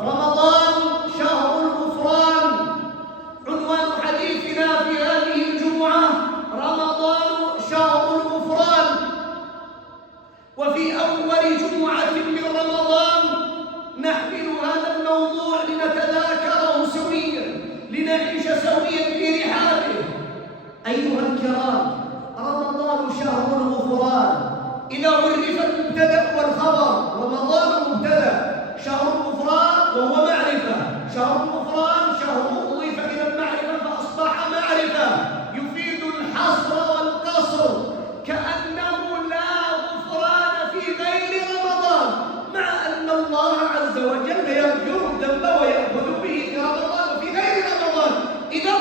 رمضان شهر الغفران. عنوان حديثنا في هذه الجمعة: رمضان شهر الغفران. وفي أول جمعة من رمضان نحمل هذا الموضوع لنتذاكره سويا، لنعيش سويا في رحابه. أيها الكرام، رمضان شهر الغفران. إذا عرف المبتدأ والخبر، رمضان مبتدأ، شهر الغفران وهو معرفة. شهر الغفران شهر أضيف إلى المعرفة فأصبح معرفة، يفيد الحصر والقصر، كأنه لا غفران في غير رمضان، مع أن الله عز وجل يغفر الذنب ويأخذ به في رمضان وفي غير رمضان. إذا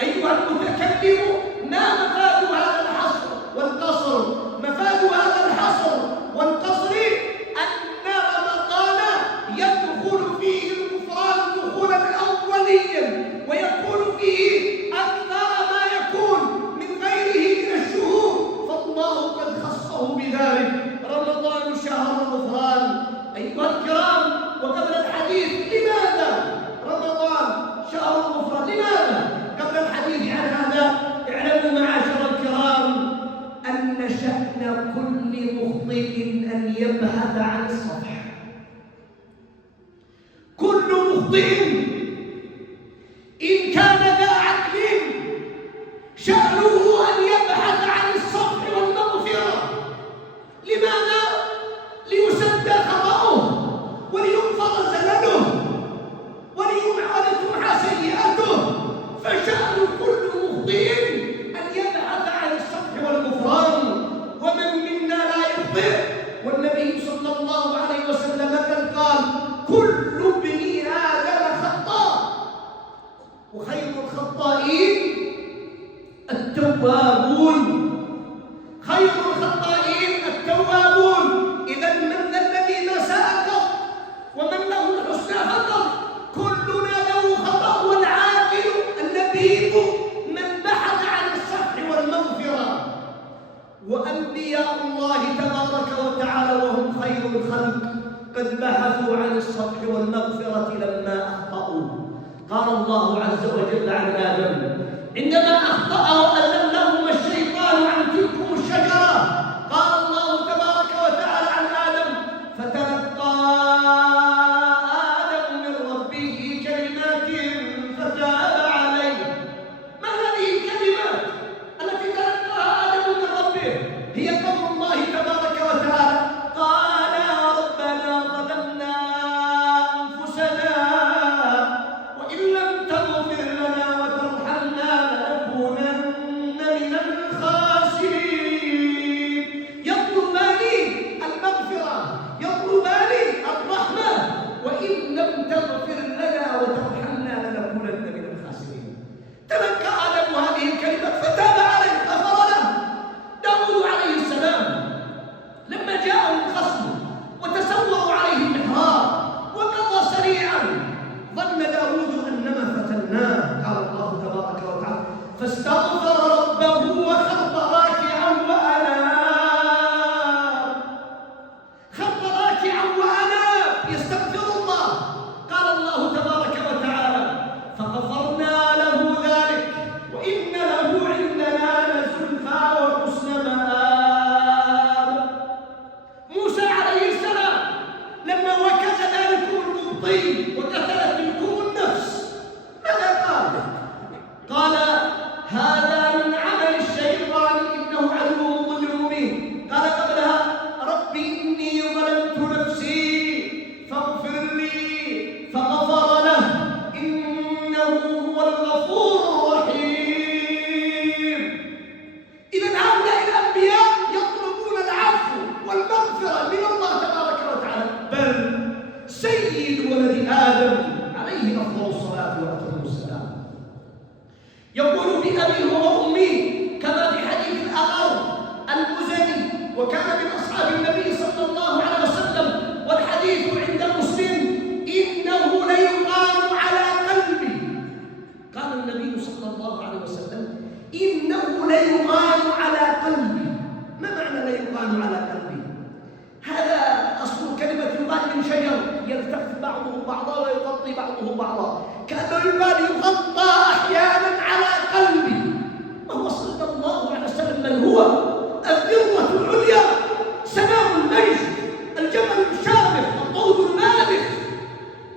أيها المتكلم، ما مفاد هذا الحصر والقصر؟ مفاد هذا الحصر والقصر أن رمضان يدخل فيه الغفران دخولا أوليا، ويكون فيه أكثر ما يكون من غيره من الشهور، فالله قد خصه بذلك. رمضان شهر الغفران. أيها الكرام، وقبل الحديث لماذا رمضان شهر الغفران؟ لماذا؟ قبل الحديث عن هذا، اعلموا معاشر الكرام أن شأن كل مخطئ أن يبحث عن الصفح. كل مخطئ إن كان ذا عقل شأنه أن يبحث عن الصفح والمغفرة. لماذا؟ ليسد خطأه وليغفر زلله ولتمحى سيئته. فشأن كل مخطئ أن يبحث عن الصفح والغفران. ومن منا لا يخطئ؟ والنبي صلى الله عليه وسلم قال: كل ابن آدم خطاء وخير الخطائين التوابون. خير الخطائين التوابون. إذا من الذي ما ساء قط ومن له الحسنى فقط؟ كلنا له خطأ، والعاقل اللبيب من بحث عن الصفح والمغفرة. وأنبياء الله تبارك وتعالى وهم خير الخلق قد بحثوا عن الصفح والمغفرة لما أخطأوا. قال الله عز وجل عن آدم عندما أخطأ وأذلهما الشيطان عن تلكم الشجرة، قال الله تبارك وتعالى عن آدم: فتلقى آدم من ربه كلمات فتاب عليه. ما هذه الكلمات التي تلقاها آدم من ربه؟ هي قول الله تبارك وتعالى: قال ربنا ظلمنا أنفسنا وإن لم تغفر لنا وترحمنا لنكونن من الخاسرين. يطلبان المغفرة، يطلبان الرحمة، وإن لم تغفر لنا وترحمنا لنكونن من الخاسرين. تلقى آدم هذه الكلمة فتاب عليه، غفر له. داود عليه السلام لما جاءه الخصم وتسوروا عليه المحراب وقضى سريعا، ظن داود أنما فتناه. قال الله تبارك وتعالى: فاستغفر ربه وخر راكعا وأناب. خر راكعا وأناب يستغفر الله. قال الله تبارك وتعالى: فغفرنا له ذلك وإن له عندنا لزلفى وحسن مآب. موسى عليه السلام لما وكز ذلكم المبطي وقتل تلكم النفس، ماذا قال؟ قال: هذا من عمل الشيطان إنه عدو مضل مبين. قال قبلها: ربي إني ظلمت نفسي فاغفر لي، فغفر له إنه هو الغفور الرحيم. إذا هؤلاء الأنبياء يطلبون العفو والمغفرة من الله تبارك وتعالى، بل سيد ولد آدم عليه أفضل الصلاة وأتم السلام يقول بأبي وأمي، كما في حديث الأغر المزني، وكان من أصحاب النبي صلى الله عليه وسلم، والحديث عند مسلم: إنه ليغار على قلبي. قال النبي صلى الله عليه وسلم: إنه ليغار على قلبي. ما معنى ليغار على قلبي؟ هذا أصل كلمة يغار من شجر يلتف بعض بعضهم بعضا ويغطي بعضهم بعضا، كأن البال يغطى أحيانا على قلبي، وهو صلى الله عليه وسلم من هو الذروة العليا، سماء المجد، الجبل الشامخ، الطود المالح،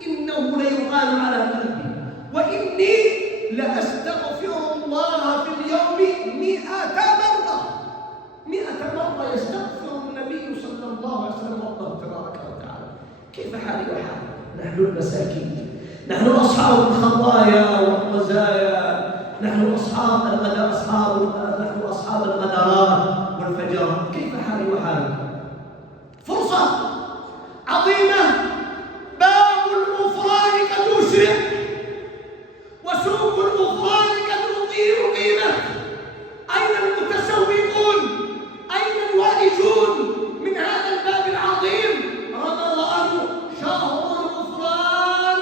إنه ليغال على قلبي، وإني لأستغفر الله في اليوم 100 مرة يستغفر النبي صلى الله عليه وسلم ربه تبارك وتعالى. كيف حالي وحالك؟ نحن المساكين، نحن أصحاب الخطايا والرزايا، نحن أصحاب الغدرات والفجرات. كيف حالي وحالك؟ فرصة عظيمة، باب الغفران قد أشرق وسوق الغفران قد أضيء قيمة. أين المتسوقون؟ أين الوالجون من هذا الباب العظيم؟ رمضان شهر الغفران،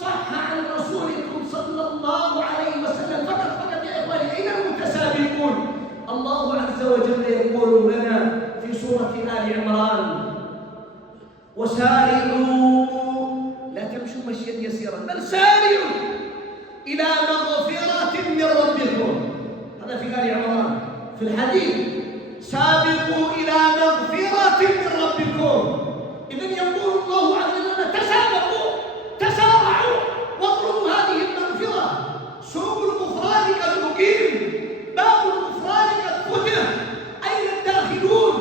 صح عن رسولكم صلى الله عليه وسلم. فقط يا إخواني، أين المتسابقون؟ الله عز وجل يقول لنا في سورة آل عمران: وسارعوا، لا تمشوا مشيا يسيرا بل سارعوا إلى مغفرة من ربكم. هذا في آل عمران. في الحديث: سابقوا إلى مغفرة من ربكم. إذن يقول الله عز وجل: تسابقوا، تسارعوا، واطلبوا هذه المغفرة. سوق الغفران قد أقيم، باب الغفران قد فتح. أين الداخلون؟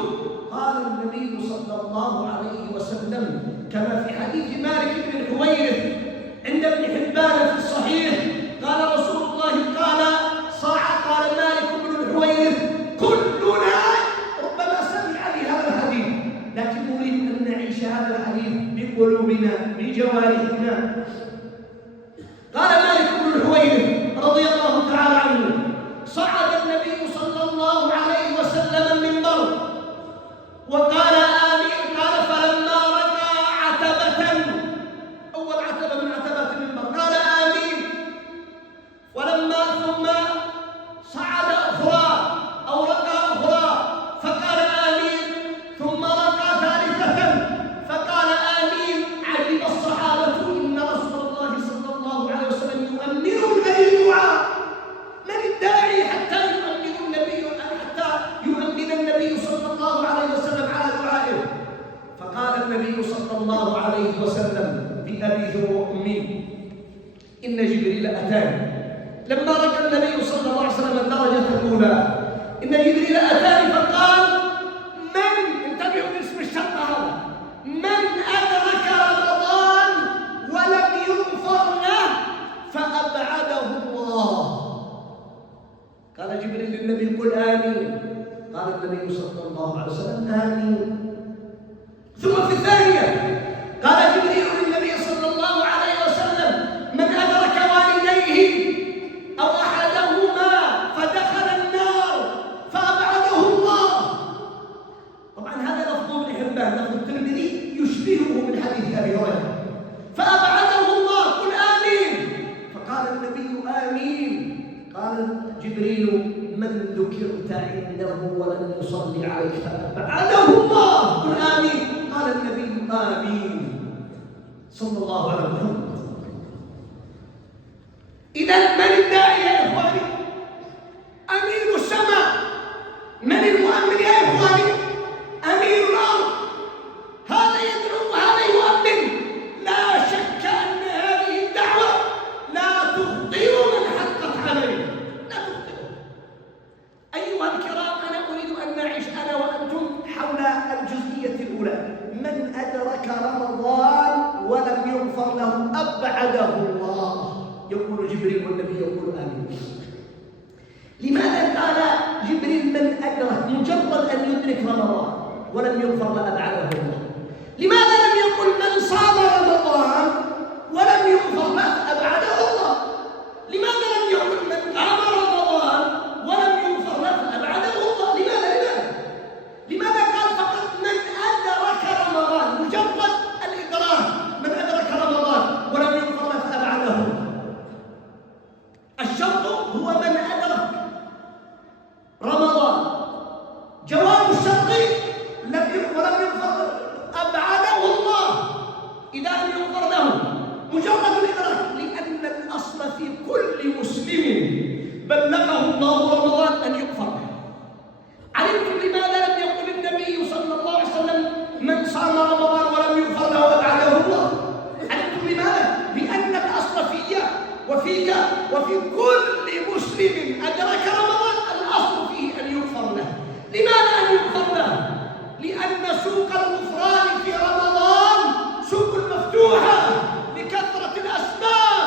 قال النبي صلى الله عليه وسلم كما في حديث مالك بن الحويرث عند ابن حبان في الصحيح، قال رسول الله: قال مالك بن الحويرث: كلنا ربما سمع بهذا الحديث، لكن نريد أن نعيش هذا الحديث بقلوبنا بجوارحنا. قال مالك بن الحويرث رضي الله تعالى عنه: صعد النبي صلى الله عليه وسلم المنبر وقال: آمين. قال: فلما ركع عتبة، أول عتبة من عتبات المنبر، قال: آمين. ثم صعد أخرى أو ركع أخرى فقال: آمين. ثم ركع ثالثة فقال: آمين. عجب الصحابة إن رسول الله صلى الله عليه وسلم يؤمن غير دعاء. من الداعي حتى يؤمن النبي صلى الله عليه وسلم على دعائه؟ فقال النبي صلى الله عليه وسلم بأبيه وأمي: إن جبريل أتاني. لما ركع النبي صلى الله عليه وسلم الدرجة الأولى، إن جبريل أتاني فقال: من، انتبهوا باسم الشرط هذا، من أدرك رمضان ولم يغفر له فأبعده الله. قال جبريل للنبي: قل آمين. قال النبي صلى الله عليه وسلم: آمين. ثم في الثانية قال جبريل للنبي صلى الله عليه وسلم: من أدرك والديه أو أحدهما فدخل النار فأبعده الله. طبعا هذا لفظ ابن حبان، لفظ الترمذي يشبهه من حديث أبي هريرة. فأبعده الله، قل آمين. فقال النبي: آمين. قال جبريل: من ذكرت عنده ولم يصلي عليك فأبعده الله، قل آمين. قال النبي: آمين. صلى الله عليه وسلم. إذا من الداعي يا إخواني؟ أمير السماء. من المؤمن يا إخواني؟ أمير الأرض. هذا يدعو وهذا يؤمن. لا شك أن هذه الدعوة لا تخطئ من حقت عليه، لا تخطئ. أيها الكرام، أنا أريد أن نعيش أنا وأنتم حول الجزئية الأولى: من أدرك رمضان ولم يغفر له أبعده الله. يقول جبريل والنبي يقول آمين. لماذا قال جبريل من أدرك؟ مجرد أن يدرك رمضان ولم يغفر له أبعده الله. لماذا لم يقل من صام رمضان ولم يغفر له أبعده الله؟ لماذا لم يقل من قام رمضان ولم يغفر له أبعده الله؟ لماذا قال فقط من أدرك رمضان؟ مجرد الإدراك، من أدرك رمضان ولم يغفر له فأبعده الله. الشرط هو من أدرك رمضان. جواب الشرط ولم يغفر أبعده الله. مجرد الإدراك، لأن الأصل في كل مسلم بلغه الله رمضان أن يغفر له. علمتم لماذا لم يقل النبي صلى الله عليه وسلم من صام رمضان ولم يغفر له أبعده الله؟ علمتم لماذا؟ لأن الأصل في وفيك وفي كل مسلم أدرك رمضان الأصل فيه أن يغفر له. لماذا أن يغفر له؟ لأن سوق الغفران في رمضان سوق مفتوحة لكثرة الأسباب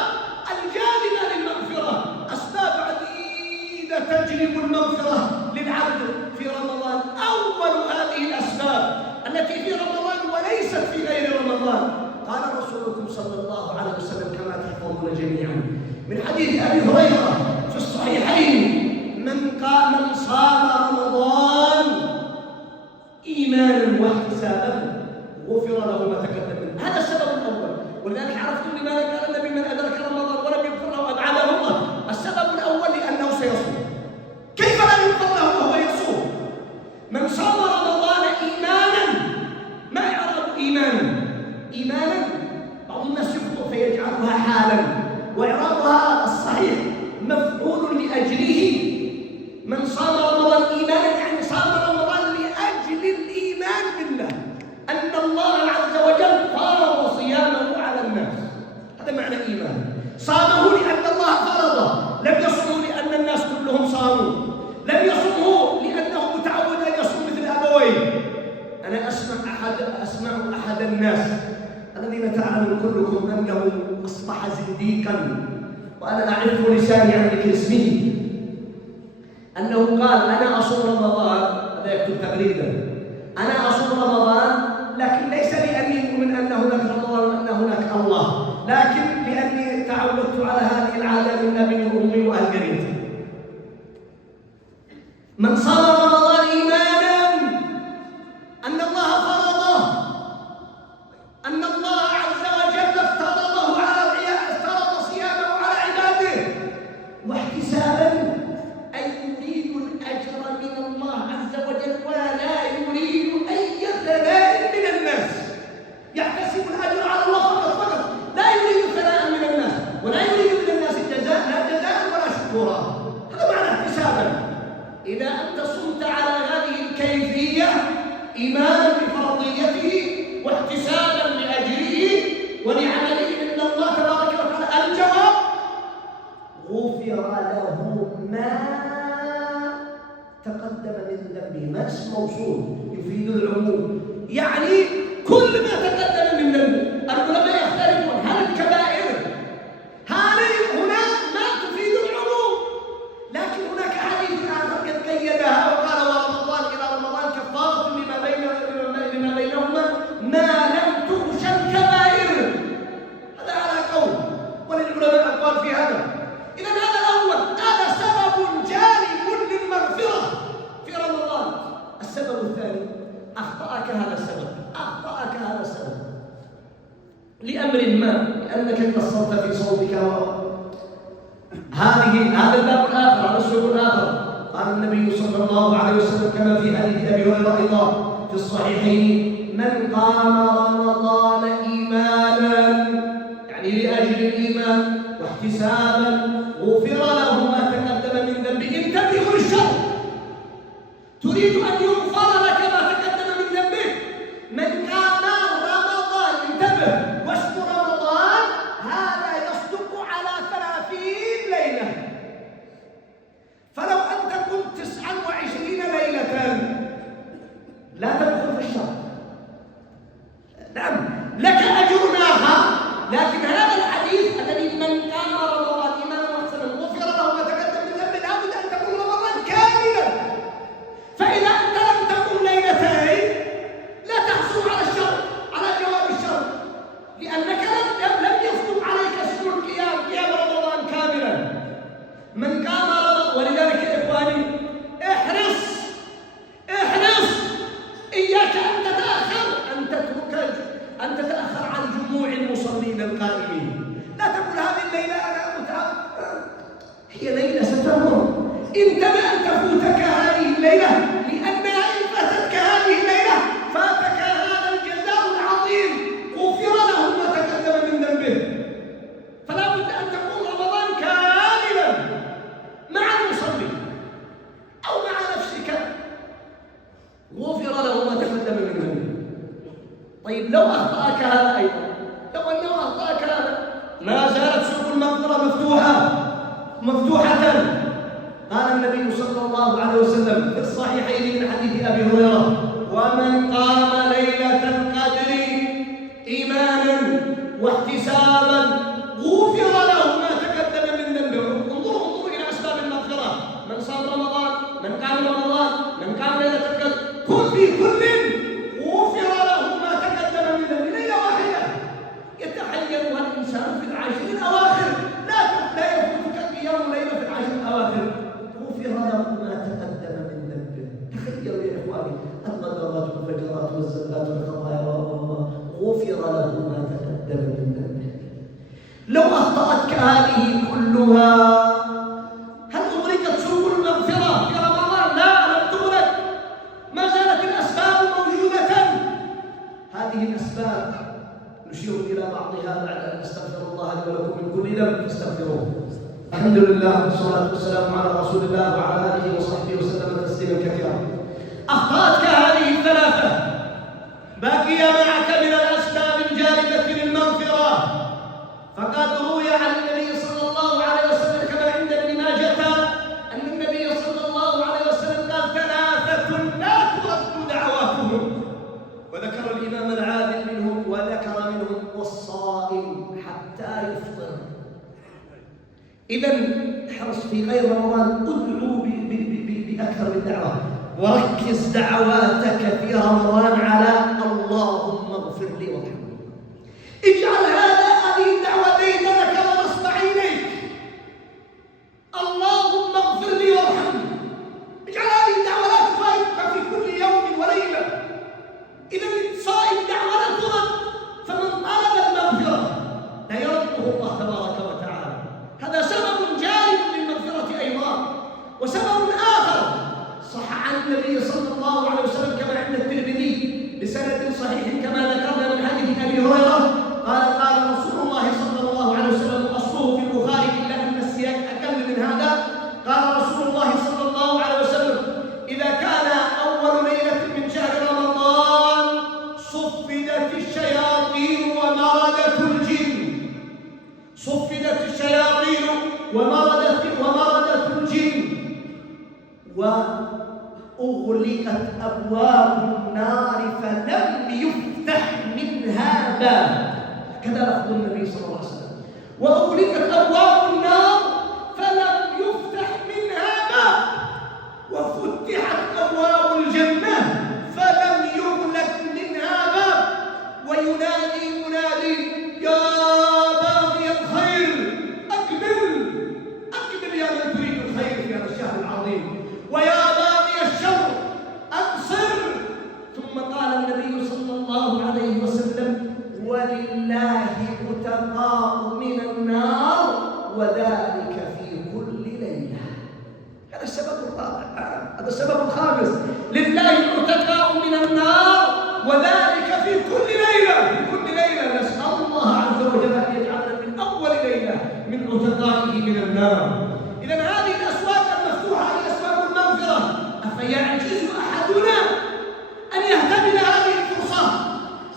الجالبة للمغفرة، أسباب عديدة تجلب المغفرة للعبد في رمضان. أول هذه الأسباب التي في رمضان وليست في غير رمضان، قال رسولكم صلى الله عليه وسلم كما تحفظون جميعا من حديث أبي هريرة في الصحيحين: من صام رمضان إيمانا واحتسابا غفر له ما تقدم منه. هذا السبب الأول. ولذلك عرفتم لماذا قال النبي من أدرك رمضان ولم يغفر له أبعده الله؟ السبب الأول لأنه سيصوم. كيف لا يغفر له وهو يصوم؟ من صام رمضان إيمانا. ما إعراب إيمانا؟ إيمانا بعض الناس يخطئ فيجعلها حالا، وإعرابها الصحيح مفعول لأجله. من صام رمضان إيمانا يعني صام رمضان لأجل الإيمان بالله، أن الله عز وجل فرض صيامه على الناس. هذا معنى إيمان. صامه لأن الله فرضه، لم يصمه لأن الناس كلهم صاموا، لم يصمه لأنه متعود أن يصوم مثل أبويه. أنا أسمع أحد الناس الذين تعلمون كلكم أنه أصبح زنديقا، وأنا أعرف لساني عن ذكر اسمه، أنه قال: أنا أصوم رمضان، هذا يكتب تغريدا، أنا أصوم رمضان لكن ليس لأني أؤمن أن هناك رمضان وأن هناك الله، لكن لأني تعودت على هذه العادة من أبي وأمي وأهل قريتي. من صام رمضان إيمانا أن الله فرضه، أن الله عز وجل افترض صيامه على عباده، واحتسابا أي يريد الأجر من الله عز وجل ولا يريد أي ثناء من الناس. يحتسب الأجر على الله فقط، لا يريد ثناء من الناس، ولا يريد من الناس الجزاء، لا جزاء ولا شكورا. هذا معنى احتسابا. إذا أنت صمت على هذه الكيفية إيمانا بفرضيته واحتسابا لأجره ولعمله عند الله تبارك وتعالى، الجواب: غفر له ما تقدم من ذنبه. ما اسم موصول يفيد العموم، يعني كل ما تقدم من ذنبه. العلماء يختلفون: هل الكبائر هذه هنا ما تفيد العموم؟ لكن هناك حديث آخر قد قيدها وقال: ورمضان إلى رمضان كفارة لما بينهما ما لم تغش الكبائر. هذا على قول، وللعلماء أقوال في هذا. إذا هذا الأول، هذا سبب جالب للمغفرة في رمضان. السبب الثاني: أخطأك هذا السبب لأمر ما، لأنك قصرت في صومك. هذا الباب الآخر، هذا السبب الآخر. قال النبي صلى الله عليه وسلم كما في حديث أبي هريرة أيضا في الصحيحين: من قام رمضان إيمانا يعني لأجل الإيمان واحتسابا غفر له ما تقدم من ذنبه. انتبهوا للشر، تريد أن يغفر لك ما تقدم من ذنبك. من قام رمضان، انتبه، واسم رمضان هذا يصدق على 30 ليلة. فلو أنت قمت 29 ليلة لا تدخل في الشر. نعم، لك أجر آخر، لكن هذا الحديث الذي من قام رمضان إيمانا واحتسابا غفر له ما تقدم من ذنبه، لابد أن تكون رمضان كاملا. فإذا أنت لم تقم ليلتين لا تحصل على الشر، على جواب الشر، لأنك لم يصدق عليك اسم قيام رمضان كاملا. من قام رمضان، ولذلك يا إخواني احرص إياك أن تتأخر عن جموع المصلين القائمين. لا تقول هذه الليلة أنا متعب، هي ليلة ستمر. انتبه أن تفوتك هذه الليلة، لأنها إن فاتتك هذه الليلة فاتك هذا الجزاء العظيم، غفر له ما تقدم من ذنبه. الله عليه وسلم في الصحيحين من حديث أبي هريرة: ومن قام ليلة القدر إيمانا واحتسابا غفر له ما تقدم من ذنبه. انظروا إلى أسباب المغفرة: من صام رمضان، من قام رمضان، من قام ليلة القدر، في كل غفر له ما تقدم من ذنبه. ليلة واحدة يتحيرها الإنسان في العشر الأواخر، لا يفوتك قيام ليلة في العشر الأواخر، غفر له ما تقدم من ذنبه. تخيلوا يا إخواني الغدرات والفجرات والزلات والخطايا، غفر له ما تقدم من ذنبه. لو أخطأتك هذه كلها، هل أغلقت سوق المغفرة في رمضان؟ لا، لم تغلق، ما زالت الأسباب موجودة. هذه الأسباب نشير إلى بعضها بعد أن نستغفر الله لي ولكم من كل ذنب فاستغفروه. الحمد لله والصلاة والسلام على رسول الله وعلى آله وصحبه وسلم تسليما كثيرا. أخطأتك هذه الثلاثة، بقي معك من الأسباب الجالبة للمغفرة. فقد روي عن النبي صلى الله عليه وسلم كما عند ابن ماجه أن النبي صلى الله عليه وسلم قال: ثلاثة لا ترد دعواتهم. وذكر الإمام العادل منهم، وذكر منهم والصائم حتى يفطر. إذن احرص في غير رمضان، ادعو بأكثر من دعوة، وركز دعواتك في رمضان على اللهم اغفر لي وارحمني. اجعل هذه الدعوة بينك ونصب عينيك: اللهم اغفر لي وارحمني. اجعل هذه الدعوة لا تفارقك في كل يوم وليلة. إذا الصائم دعوة لا ترد، فمن طلب المغفرة لا يرده الله تبارك وتعالى. هذا سبب جالب للمغفرة أيضا. وسبب آخر صح عن النبي صلى الله عليه وسلم كما عند الترمذي بسند صحيح كما ذكرنا من حديث أبي هريرة قال رسول الله صلى الله عليه وسلم، أصله في البخاري إلا أن السياق أقل من هذا. قال رسول الله صلى الله عليه وسلم: إذا كان أول ليلة من شهر رمضان صفدت الشياطين ومردت الجن. صفدت الشياطين ومردت الجن، وأغلقت أبواب النار فلم يفتح منها باب. هكذا لفظ النبي صلى الله عليه وسلم: وأغلقت أبواب النار فلم يفتح منها باب، وفتحت أبواب الجنة فلم يغلق منها باب. وينادي منادي: يا باغي الخير أقبل يا من تريد الخير في هذا الشهر العظيم، ويا باغي الشر أقصر. ثم قال النبي صلى الله عليه وسلم: ولله عتقاء من النار وذلك في كل ليلة. هذا السبب الرابع. هذا السبب الخامس: لله عتقاء من النار وذلك في كل ليلة. في كل ليلة نسأل الله عز وجل أن يجعلنا من أول ليلة من عتقائه من النار. إذن هذه الأسواق المفتوحة هي أسباب المغفرة. أفيعجز أحدنا أن يهتدي هذه الفرصة،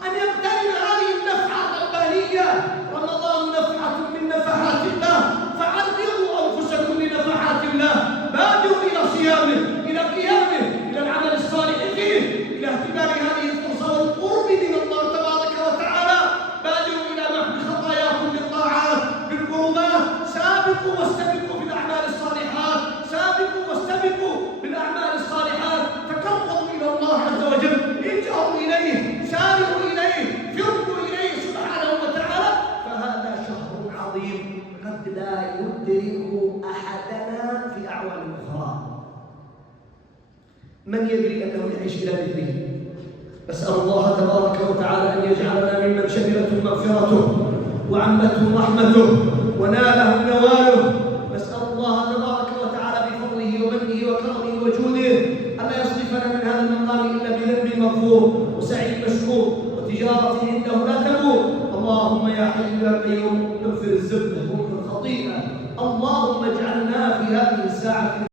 أن يغتنم هذه النفحة الربانية؟ رمضان نفحة من نفحات الله، فعرضوا أنفسكم لنفحات الله. بادروا إلى صيامه، إلى قيامه، إلى العمل الصالح فيه، إلى اهتمام هذه الفرصة والقرب من الله تبارك وتعالى. بادروا إلى محو خطاياكم بالطاعات بالقربات. سابقوا واستبقوا بالأعمال الصالحات، سابقوا واستبقوا بالأعمال الصالحات. تقربوا إلى الله عز وجل، ارجعوا إليه، سارعوا إليه، فروا إليه سبحانه وتعالى. فهذا شهر عظيم قد لا يدرك أحدنا في أعوام أخرى. من يدري أنه يعيش إلى مثله؟ أسأل الله تبارك وتعالى أن يجعلنا ممن شملته مغفرته وعمته رحمته وناله نواله. نسأل الله تبارك وتعالى بفضله ومنه وكرمه وجوده أن لا يصرفنا من هذا المقام إلا بذنب مغفور وسعي مشكور وتجارة عنده لا تبور. اللهم يا حي يا قيوم اغفر الذنب واغفر الخطيئة. اللهم اجعلنا في هذه الساعة